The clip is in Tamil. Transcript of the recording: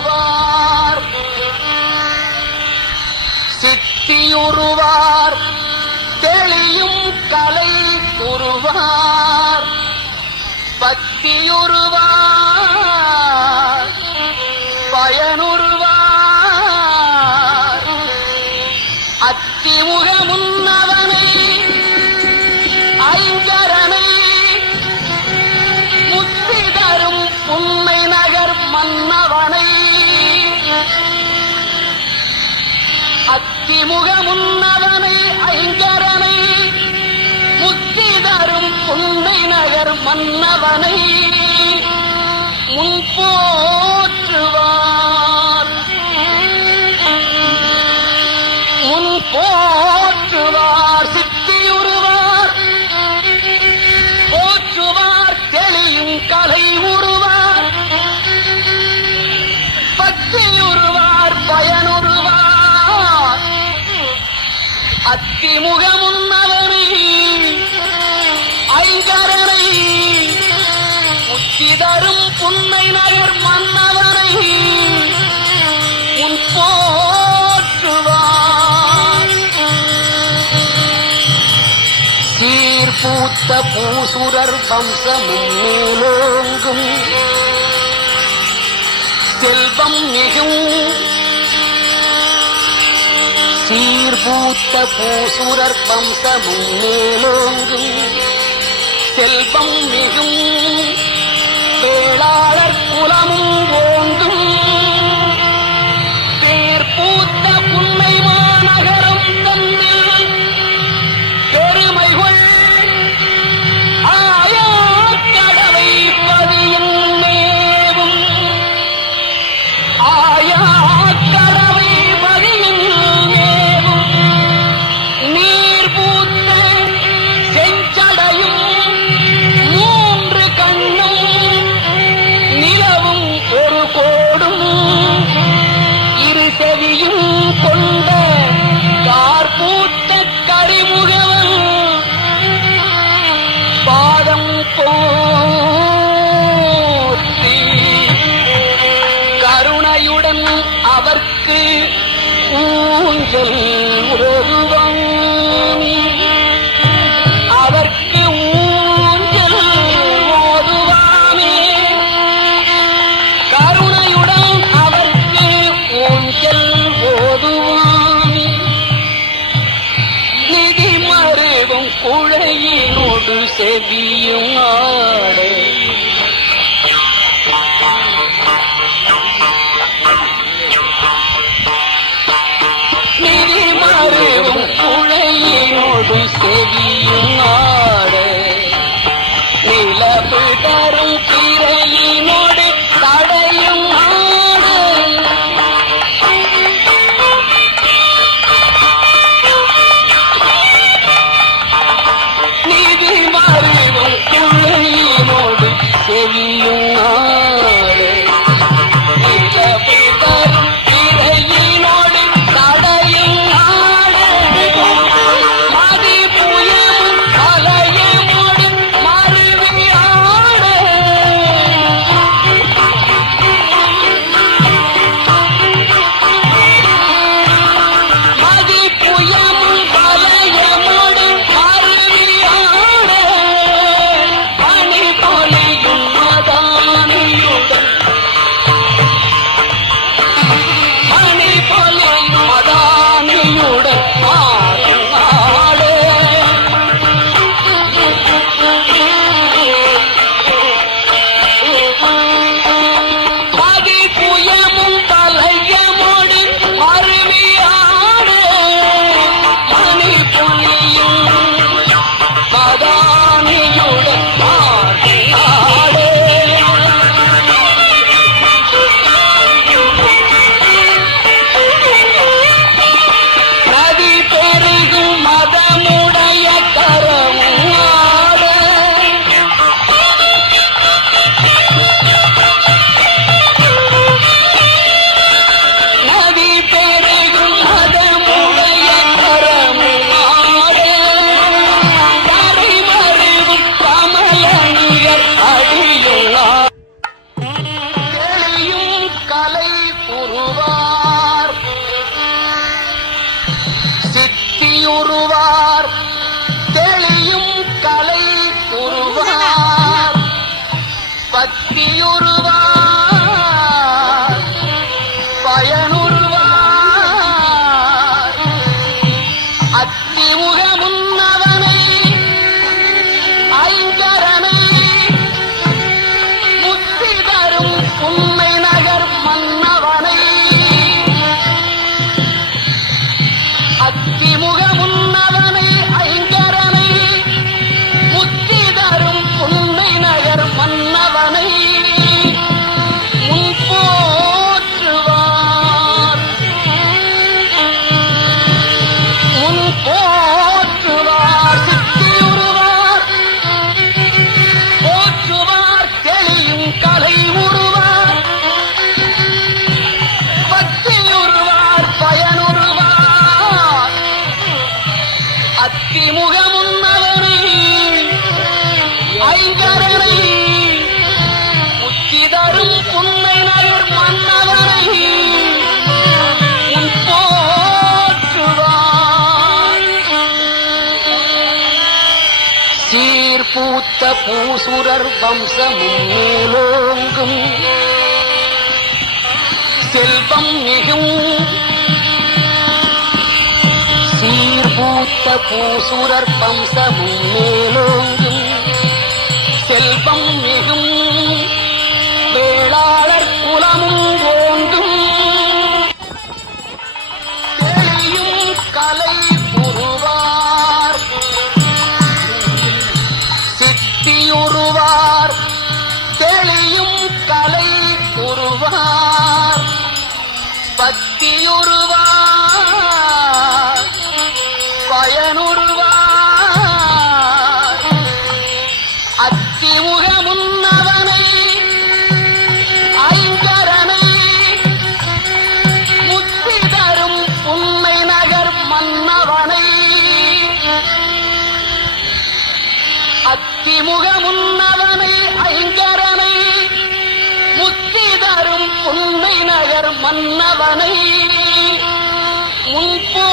உருவார். சித்தியுருவார் தெளியும் கலை உருவார். பக்தியுருவார் அத்திமுக முன்னவனை ஐங்கரனை. முக்தி தரும் உண்மை நகர் மன்னவனை. முன்போ அத்திமுகமுன்னவனை ஐங்கரனை முத்தி தரும் புன்னை நகர் மன்னவனை முன் போற்றுவார். சீர்பூத்த பூசுரர் வம்சமும் மேலோங்கும். செல்வம் மிகும் சீர்பூத்த பூசுரர் வம்சமும் மேலோங்கும் செல்வம் மிகும் குழையினோடு செவியும் ஆடே. நிதி மருவும் குழையினோடு செவியும் ஆடே சித்தியுருவார் பூசுரர் வம்சமும் நூலோங்கும் செல்வம் மிகும். சீர்பூத்த பூசுரர் வம்சமும் மேலோங்கும். செல்வம் மிகும். மன்னவனை முன்போ